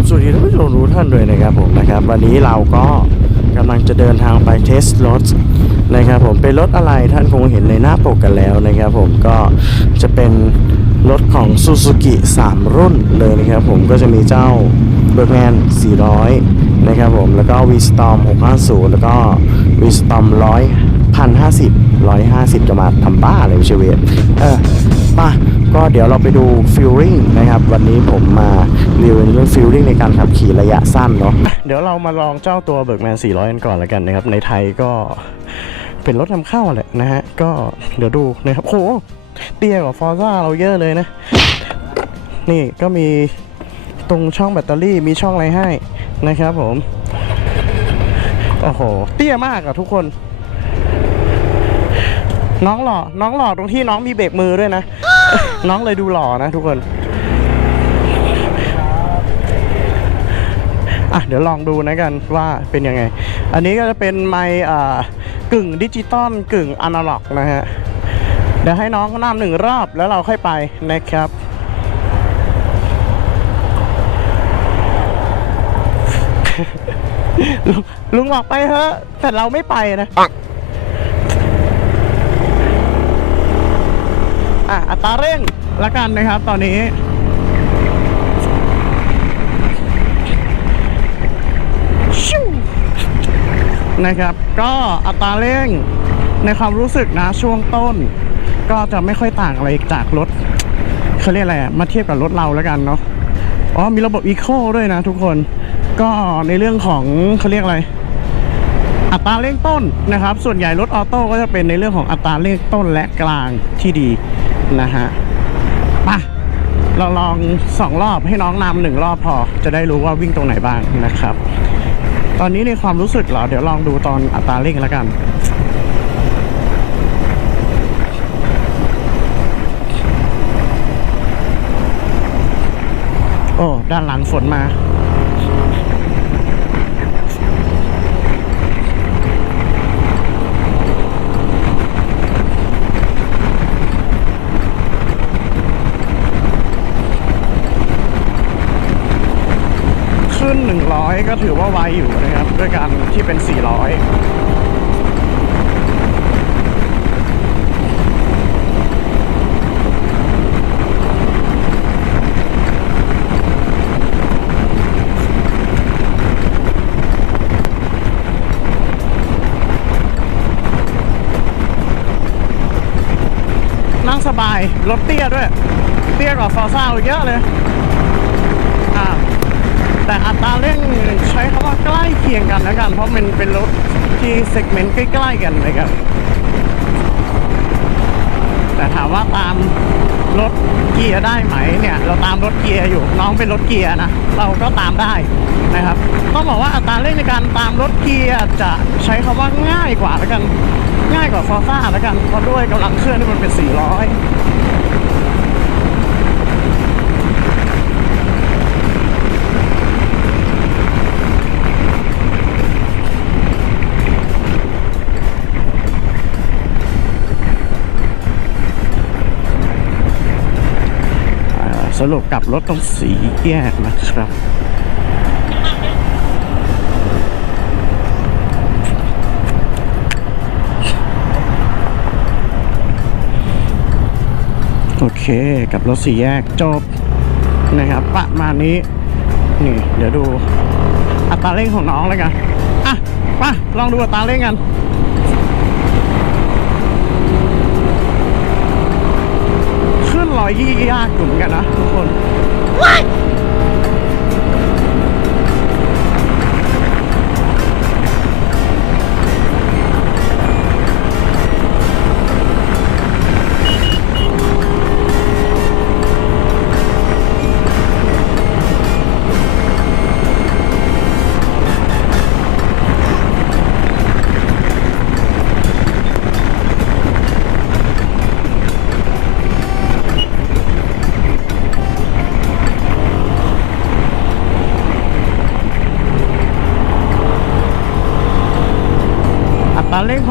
บสวัสดีท่านผู้ชมทุกท่านด้วยนะครับผมนะครับ วันนี้เราก็กำลังจะเดินทางไปเทสรถนะครับผมเป็นรถอะไรท่านคงเห็นในหน้าปกกันแล้วนะครับผมก็จะเป็นรถของ Suzuki 3 รุ่นเลยนะครับผมก็จะมีเจ้า b i r d m a n 400 นะครับผมแล้วก็ V-Storm 650 แล้วก็ V-Storm 100 1,050 150จะมาทำบ้าเลยเชเวตเออป่ะก็เดี๋ยวเราไปดูฟิลลิ่งนะครับ วันนี้ผมมารีวิวเรื่องฟิลลิ่งในการขับขี่ระยะสั้นเนาะเดี๋ยวเรามาลองเจ้าตัวเบิร์กแมน400 กันก่อนแล้วกันนะครับ ในไทยก็เป็นรถนำเข้าแหละนะฮะ ก็เดี๋ยวดูนะครับโหเตี้ยกว่าฟอร์ซ่าเราเยอะเลยนะ นี่ก็มีตรงช่องแบตเตอรี่มีช่องอะไรให้นะครับผม โอ้โห เตี้ยมากอะทุกคน น้องหล่อ น้องหล่อตรงที่น้องมีเบรกมือด้วยนะ น้องเลยดูหล่อนะทุกคน อะเดี๋ยวลองดูนะกันว่าเป็นยังไง อันนี้ก็จะเป็นไมค์อ่กึ่งดิจิตอลกึ่งอนาล็อกนะฮะ เดี๋ยวให้น้องน้ำหนึ่งรอบแล้วเราค่อยไปนะครับลุงลุงบอกไปเถอะแต่เราไม่ไปนะ อะอัตราเร่งละกันนะครับ ตอนนี้ นะครับ ก็อัตราเร่งในความรู้สึกนะช่วงต้น ก็จะไม่ค่อยต่างอะไรจากรถเขาเรียกอะไรมาเทียบกับรถเราแล้วกันเนาะอ๋อมีระบบอีโคด้วยนะทุกคนก็ในเรื่องของเขาเรียกอะไรอัตราเร่งต้นนะครับ ส่วนใหญ่รถออโต้ก็จะเป็นในเรื่องของอัตราเร่งต้นและกลางที่ดี นะฮะปะเราลองสองรอบให้น้องนำหนึ่งรอบพอ จะได้รู้ว่าวิ่งตรงไหนบ้างนะครับ ตอนนี้ในความรู้สึกเหรอ เดี๋ยวลองดูตอนอัตราเร่งแล้วกันโอ้ ด้านหลังฝนมา ขึ้น100 ก็ถือว่าไวอยู่นะครับ ด้วยการที่เป็น 400นั่งสบาย รถเตี้ยด้วย เตี้ยกว่าฟอร์ซ่าอีกเยอะเลย แต่อัตราเร่งใช้คำว่าใกล้เคียงกันแล้วกัน เพราะมันเป็นรถที่เซกเมนต์ใกล้ๆกันนะครับ แต่ถามว่าตามรถเกียร์ได้ไหมเนี่ย เราตามรถเกียร์อยู่น้องเป็นรถเกียร์นะ เราก็ตามได้นะครับต้องบอกว่าอัตราเร่งในการตามรถเกียร์จะใช้คำว่าง่ายกว่าแล้วกัน ง่ายกว่าฟอร์ซ่าแล้วกันเพราะด้วยกำลังเครื่องที่มันเป็น 400 สรุปกลับรถตรงสีแยกนะครับโอเค กับรถสีแยกจบนะครับ ประมาณนี้ นี่ เดี๋ยวดู อัตราเร่งของน้องเลยกัน อะไปลองดูอัตราเร่งกัน อยยี่ยากอยู่เหมือนกันนะทุกคน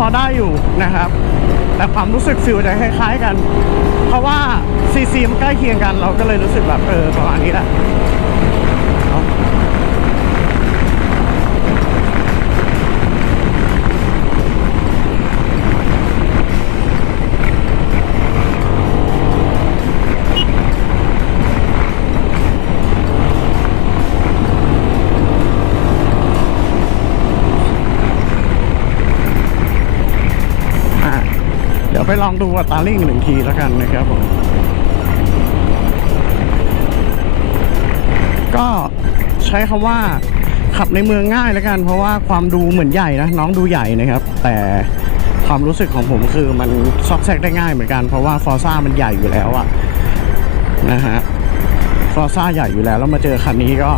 อได้อยู่นะครับ แต่ความรู้สึกฟิลจะคล้าย ๆกัน เพราะว่าซีซีมันใกล้เคียงกัน เราก็เลยรู้สึกแบบเออประมาณนี้แหละเนาะ องดูอัตราเร่งหนึ่งทีแล้วกันนะครับผมก็ใช้คำว่าขับในเมืองง่ายแล้วกัน เพราะว่าความดูเหมือนใหญ่นะน้องดูใหญ่นะครับ แต่ความรู้สึกของผมคือมันซอกแซกได้ง่ายเหมือนกัน เพราะว่าฟอร์ซ่ามันใหญ่อยู่แล้วอะนะฮะฟอร์ซ่าใหญ่อยู่แล้วแล้วมาเจอคันนี้ก็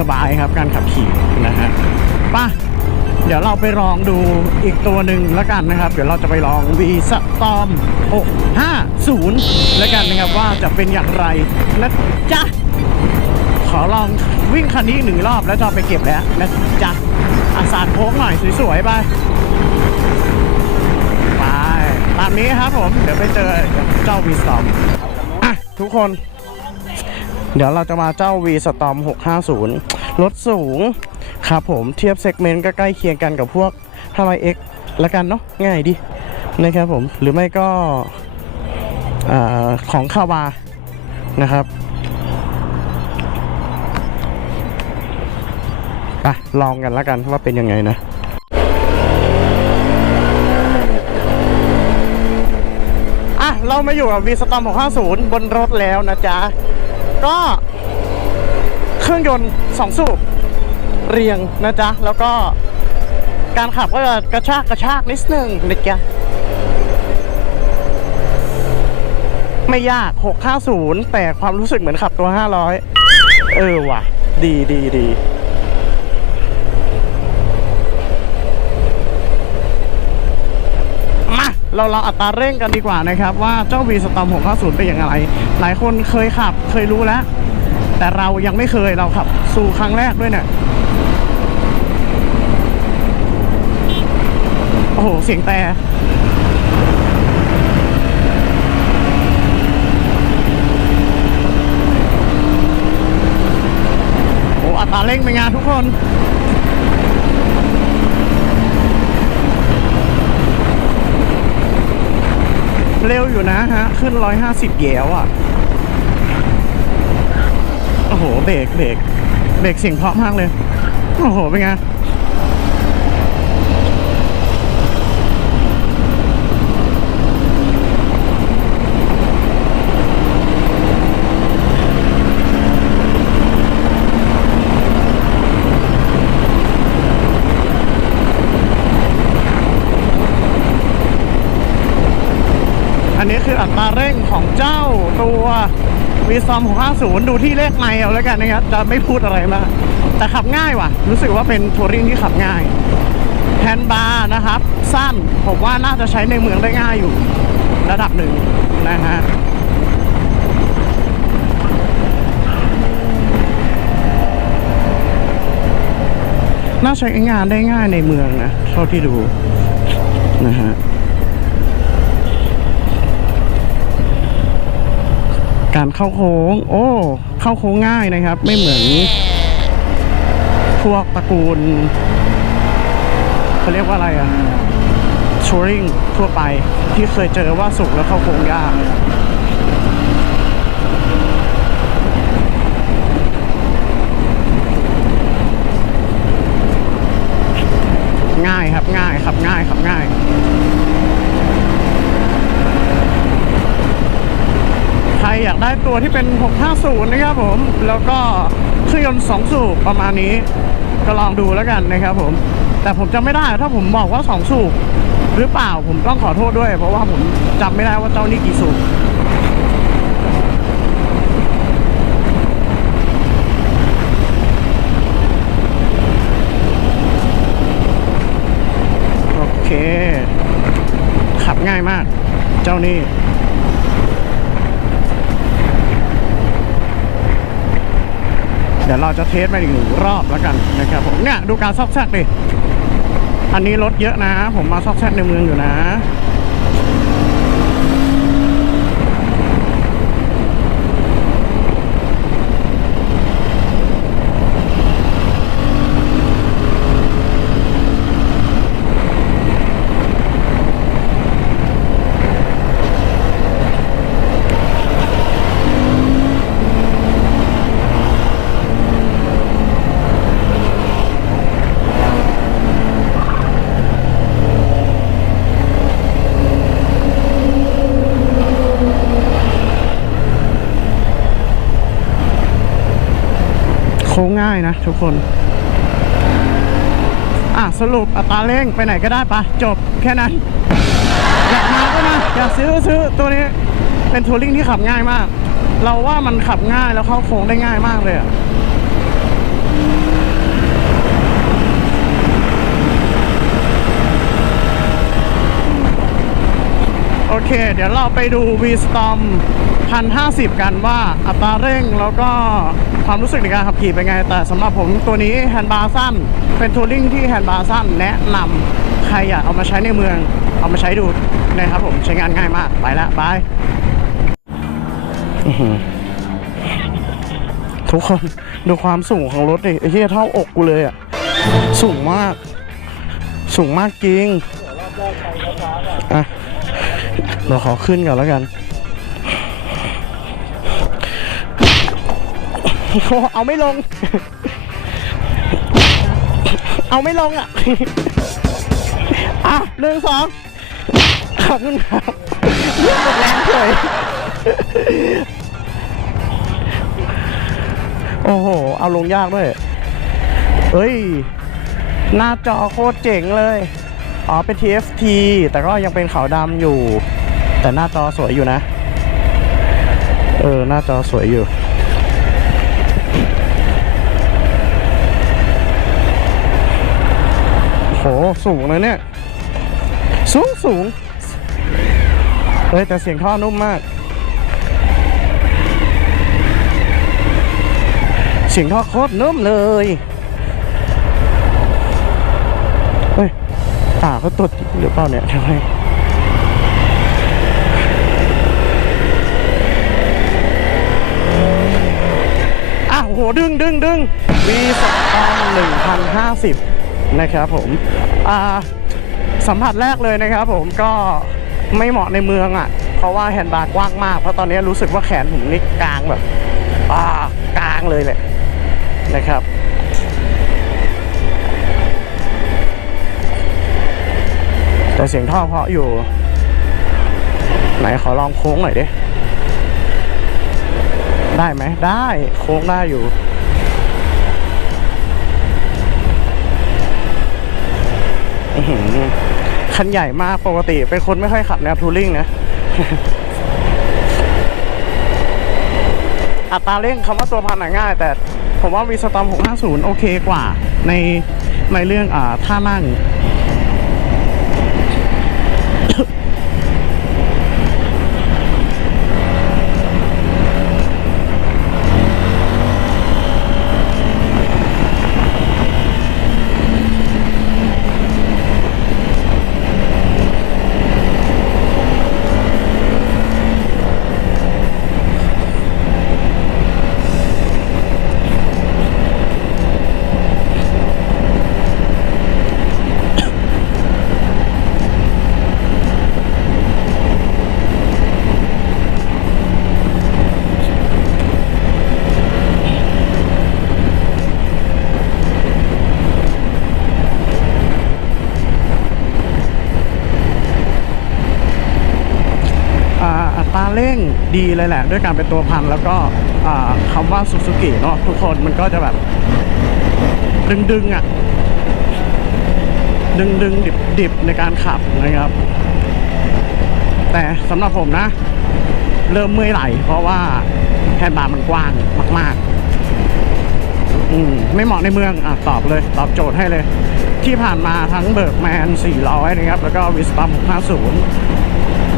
สบายๆครับการขับขี่นะฮะไป่ะ เดี๋ยวเราไปลองดูอีกตัวหนึ่งแล้วกันนะครับ เดี๋ยวเราจะไปลอง V Storm 650 แล้วกันนะครับว่าจะเป็นอย่างไรนะจ๊ะ ขอลองวิ่งคันนี้หนึ่งรอบแล้วจะไปเก็บแล้วนะจ๊ะอาสาดโค้งหน่อยสวยๆไปไปตามนี้ครับผม เดี๋ยวไปเจอเจ้า V Storm อะทุกคน เดี๋ยวเราจะมาเจ้า V Storm 650 รถสูง ครับผมเทียบเซกเมนต์ก็ใกล้เคียงกันกับพวก 500X ละกันเนาะง่ายดีนะครับผมหรือไม่ก็อของคาวานะครับไปลองกันล้วกันว่าเป็นยังไงนะอะเรามาอยู่กับ V Storm 650 บนรถแล้วนะจ๊ะ ก็เครื่องยนต์ 2 สูบ เรียงนะจ๊ะ แล้วก็การขับก็จะกระชากกระชากนิดนึงนะจ๊ะไม่ยาก 650 แต่ความรู้สึกเหมือนขับตัว 500 เออว่ะ ดีดีดีมาเราเราอัตราเร่งกันดีกว่านะครับ ว่าเจ้า V Storm 650 เป็นอย่างไร หลายคนเคยขับเคยรู้แล้ว แต่เรายังไม่เคยเราขับสู่ครั้งแรกด้วยเนี่ย โอ้โห เสียงแต่โอ้อัตราเร่งเป็นไงานทุกคนเร็วอยู่นะฮะ ขึ้น 150แยวอะ โอ้โห เบรกเบรกเบรกเสียงเพราะมากเลย โอ้โห เป็นไง นนี้คืออัตราเร่งของเจ้าตัววีซอม650 ดูที่เลขไมล์เอาแล้วกันนะครับ จะไม่พูดอะไรมาก แต่ขับง่ายว่ะ รู้สึกว่าเป็นทัวริงที่ขับง่ายแฮนด์บาร์นะครับ สั้น ผมว่าน่าจะใช้ในเมืองได้ง่ายอยู่ ระดับหนึ่งนะฮะน่าใช้งานได้ง่ายในเมืองนะ เท่าที่ดูนะฮะ การเข้าโค้ง โอ้ เข้าโค้งง่ายนะครับ ไม่เหมือนพวกตระกูลเขาเรียกว่าอะไรอะชัวริงทั่วไปที่เคยเจอว่าสุกแล้วเข้าโค้งยากง่ายครับง่ายขับง่ายขับง่าย ใคร อยากได้ตัวที่เป็น 650 นะครับผม แล้วก็เครื่องยนต์2สูบประมาณนี้ ก็ลองดูแล้วกันนะครับผม แต่ผมจำไม่ได้ถ้าผมบอกว่า 2 สูบหรือเปล่าผมต้องขอโทษด้วย เพราะว่าผมจำไม่ได้ว่าเจ้านี่กี่สูบโอเค ขับง่ายมากเจ้านี่ เดี๋ยวเราจะเทสมาอีกหนึ่งรอบแล้วกันนะครับผมเนี่ยดูการซอกแซกดิอันนี้รถเยอะนะ ผมมาซอกแซกในเมืองอยู่นะายนะทุกคน อะสรุปอัตราเร่งไปไหนก็ได้ปะจบแค่นั้น อยากมาก็มาอยากซื้อซื้อตัวนี้เป็นทัวริงที่ขับง่ายมาก เราว่ามันขับง่ายแล้วเข้าโค้งได้ง่ายมากเลยอะโอเค เดี๋ยวเราไปดู V-Storm 1050 กันว่าอัตราเร่งแล้วก็ ความรู้สึกในการขับขี่เป็นไง แต่สำหรับผมตัวนี้แฮนด์บาร์สั้น เป็นทัวริงที่แฮนด์บาร์สั้นแนะนำใครอยากเอามาใช้ในเมือง เอามาใช้ดูนะครับผมใช้งานง่ายมากไปล้วบายทุกคนดูความสูงของรถดิไอ้เหี้ยเท่าอกกูเลยอะ สูงมาก สูงมากจริง อะ เราขอขึ้นก่อนแล้วกัน โหเอาไม่ลง เอาไม่ลงอะ อะหนึ่งสองขอบคุณครับเรื่องหมดแรงเลยโอ้โห เอาลงยากด้วย เฮ้ย หน้าจอโคตรเจ๋งเลย อ๋อ เป็น TFT แต่ก็ยังเป็นขาวดำอยู่ แต่หน้าจอสวยอยู่นะ เออ หน้าจอสวยอยู่ โหสูงเลยเนี่ย สูงสูงเฮ้ยแต่เสียงท่อนุ่มมาก เสียงท่อโคตรนุ่มเลยเฮ้ยตาเขาตดหรือเปล่าเนี่ยทำไมอ้โห ดึงดึงดึง V สองหนึ่งพันห้าสิบ นะครับผมอ่าสัมผัสแรกเลยนะครับผมก็ไม่เหมาะในเมืองอะ เพราะว่าแฮนด์บาร์กว้างมาก เพราะตอนนี้รู้สึกว่าแขนผมนี่กลางแบบอ่ากลางเลยแหละนะครับแต่เสียงท่อเพาะอยู่ ไหนขอลองโค้งหน่อยดิ ได้ไหมได้โค้งได้อยู่ คันใหญ่มากปกติ เป็นคนไม่ค่อยขับแนวทูริงนะ อัตราเร่งคำว่าตัวพันง่าย แต่ผมว่าวีสตอม650 โอเคกว่า ในในเรื่องอ่าท่านั่ง เลยแหละ ด้วยการเป็นตัวพันแล้วก็คำว่าซูซูกิเนาะทุกคนมันก็จะแบบ ดึงดึงๆอะ ดึงดึงดิบดิบในการขับนะครับ แต่สำหรับผมนะ เริ่มเมื่อยไหล เพราะว่าแฮนด์บาร์มันกว้างมาก ๆ อืมไม่เหมาะในเมืองอะตอบเลย ตอบโจทย์ให้เลย ที่ผ่านมาทั้งเบิร์กแมน 400 นะครับ แล้วก็วิสตัม650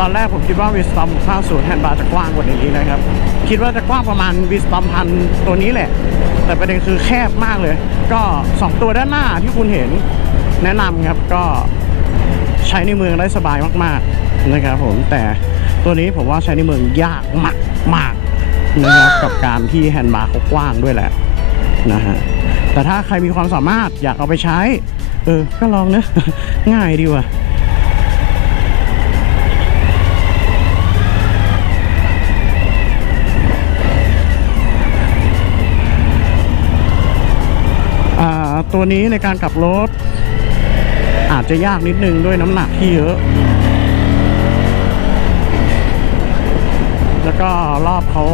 ตอนแรกผมคิดว่าวิสตัม50แฮนด์บาร์จะกว้างกว่านี้นะครับ คิดว่าจะกว้างประมาณวิสตัมพันตัวนี้แหละ แต่ประเด็นคือแคบมากเลย ก็ 2 ตัวด้านหน้าที่คุณเห็นแนะนำครับก็ใช้ในเมืองได้สบายมากๆนะครับผมแต่ตัวนี้ผมว่าใช้ในเมืองยากมากมากนะครับกับการที่แฮนด์บาร์เขากว้างด้วยแหละนะฮะแต่ถ้าใครมีความสามารถอยากเอาไปใช้ เออ ก็ลองนะง่ายดีว่ะ ตัวนี้ในการขับรถ อาจจะยากนิดนึงด้วยน้ำหนักที่เยอะ แล้วก็รอบเขา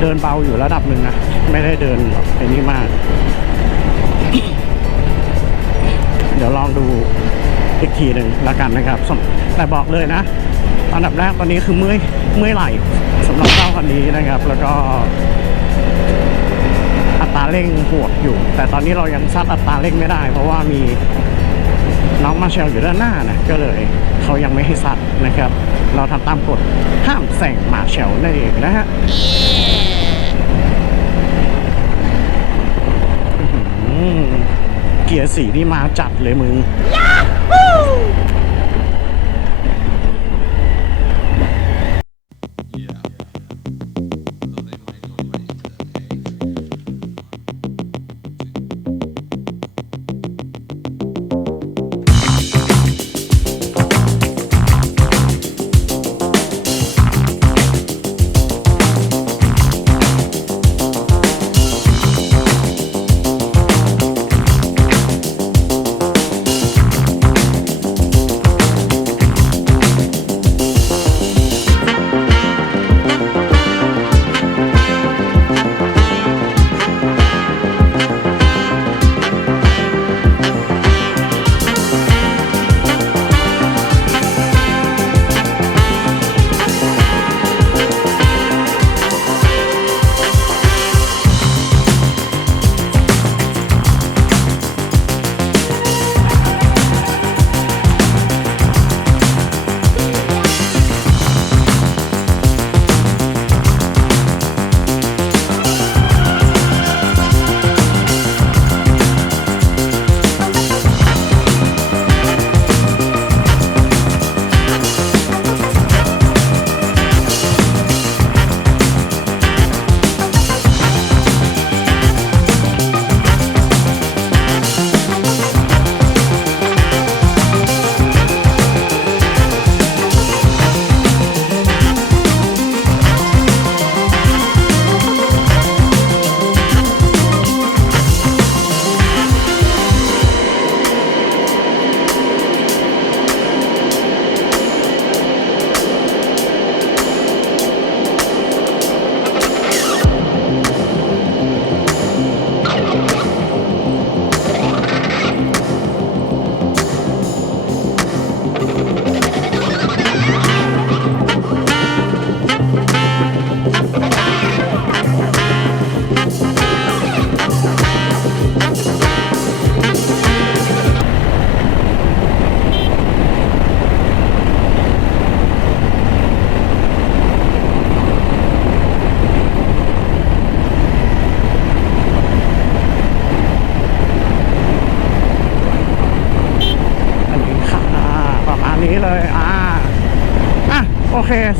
เดินเบาอยู่ระดับหนึ่งนะไม่ได้เดินแบบไอ้นี่มาก เดี๋ยวลองดูอีกทีหนึ่งและกันนะครับ แต่บอกเลยนะ อันดับแรกตอนนี้คือเมื่อยเมื่อยไหล่สำหรับเจ้าคันนี้นะครับ แล้วก็ ตราเร่งโหดอยู่ แต่ตอนนี้เรายังซัดอัตราเร่งไม่ได้ เพราะว่ามีน้องมาเชลอยู่ด้านหน้านะก็เลยเขายังไม่ให้ซัดนะครับ เราทำตามกฎห้ามแซงมาเชลนั่นเองนะฮะเกียร์สีนี่มาจัดเลยมึง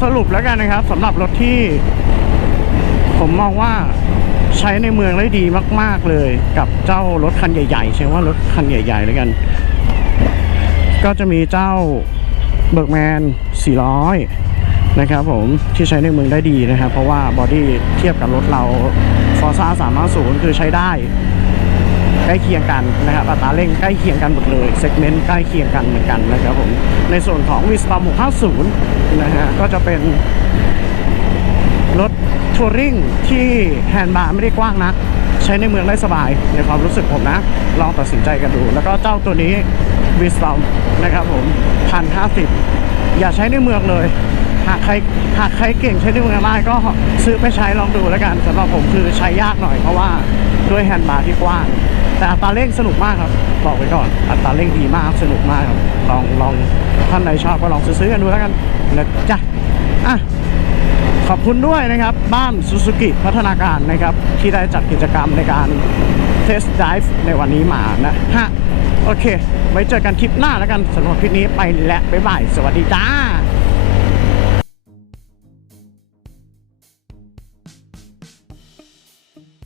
สรุปแล้วกันนะครับสำหรับรถที่ ผมมองว่าใช้ในเมืองได้ดีมาก ๆเลยกับเจ้ารถคันใหญ่ๆใช่ว่ารถคันใหญ่ๆแล้วกัน ก็จะมีเจ้าเบิร์กแมน 400 นะครับผมที่ใช้ในเมืองได้ดีนะครับ เพราะว่าบอดี้เทียบกับรถเราฟอร์ซ่า350 คือใช้ได้ ใกล้เคียงกันนะครับอัตราเร่งใกล้เคียงกันหมดเลยเซกเมนต์ใกล้เคียงกันเหมือนกันนะครับผมในส่วนของ v i s t a 650 นะฮะก็จะเป็นรถทัวริงที่แฮนด์บาร์ไม่ได้กว้างนักใช้ในเมืองได้สบายในความรู้สึกผมนะ ลองตัดสินใจกันดู แล้วก็เจ้าตัวนี้ v i s t a นะครับผมพันห้าสิบอย่าใช้ในเมืองเลย หากใครหากใครเก่งใช้ในเมืองได้ก็ซื้อไปใช้ลองดูแล้วกันสำหรับผมคือใช้ยากหน่อยเพราะว่าด้วยแฮนด์บาร์ที่กว้าง แต่อัตราเร่งสนุกมากครับบอกไว้ก่อน อัตราเร่งดีมากสนุกมากครับลองลองท่านใดชอบก็ลองซื้อๆกันดูแล้วกันนะจ๊ะอะขอบคุณด้วยนะครับบ้านซูซูกิพัฒนาการนะครับ ที่ได้จัดกิจกรรมในการเทส t d ด i v e ในวันนี้มานะฮะโอเค ไว้เจอกันคลิปหน้าแล้วกันสำหรับคลิปนี้ไปและบ๊ายบาย สวัสดีจ้า